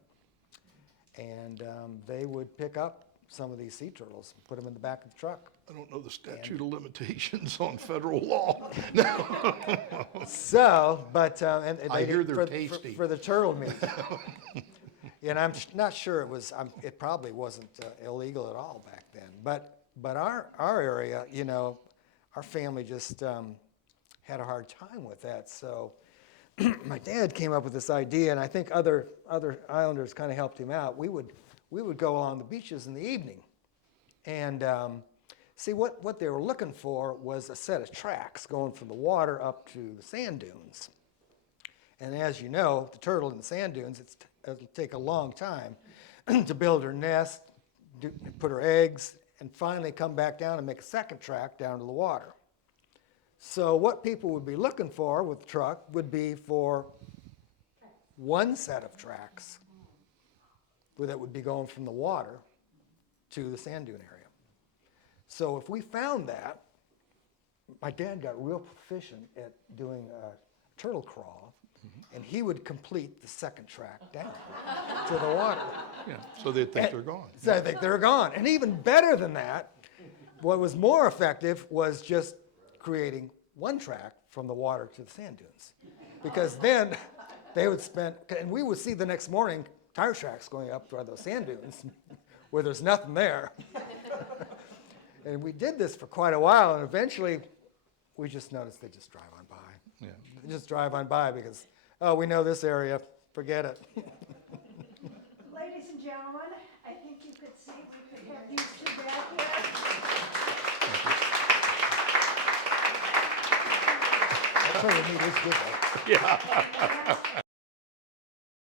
And they would pick up some of these sea turtles and put them in the back of the truck. I don't know the statute of limitations on federal law. So, but, and I they hear did they're for, tasty. for the turtle meat. And I'm not sure it probably wasn't illegal at all back then. But our area, you know, our family just had a hard time with that. So my dad came up with this idea, and I think other islanders kind of helped him out. We would go along the beaches in the evening, and see what they were looking for was a set of tracks going from the water up to the sand dunes. And as you know, the turtle in the sand dunes, it'll take a long time to build her nest, put her eggs, and finally come back down and make a second track down to the water. So what people would be looking for with the truck would be for one set of tracks that would be going from the water to the sand dune area. So if we found that, my dad got real proficient at doing a turtle crawl, and he would complete the second track down to the water. Yeah, so they think they're gone. So I think they're gone. And even better than that, what was more effective was just creating one track from the water to the sand dunes. Because then they would spend, and we would see the next morning tire tracks going up by those sand dunes where there's nothing there. And we did this for quite a while, and eventually we just noticed they just drive on by. Yeah. They just drive on by because, oh, we know this area, forget it. Ladies and gentlemen, I think you could see we could have these two back here. That's what we need is good though. And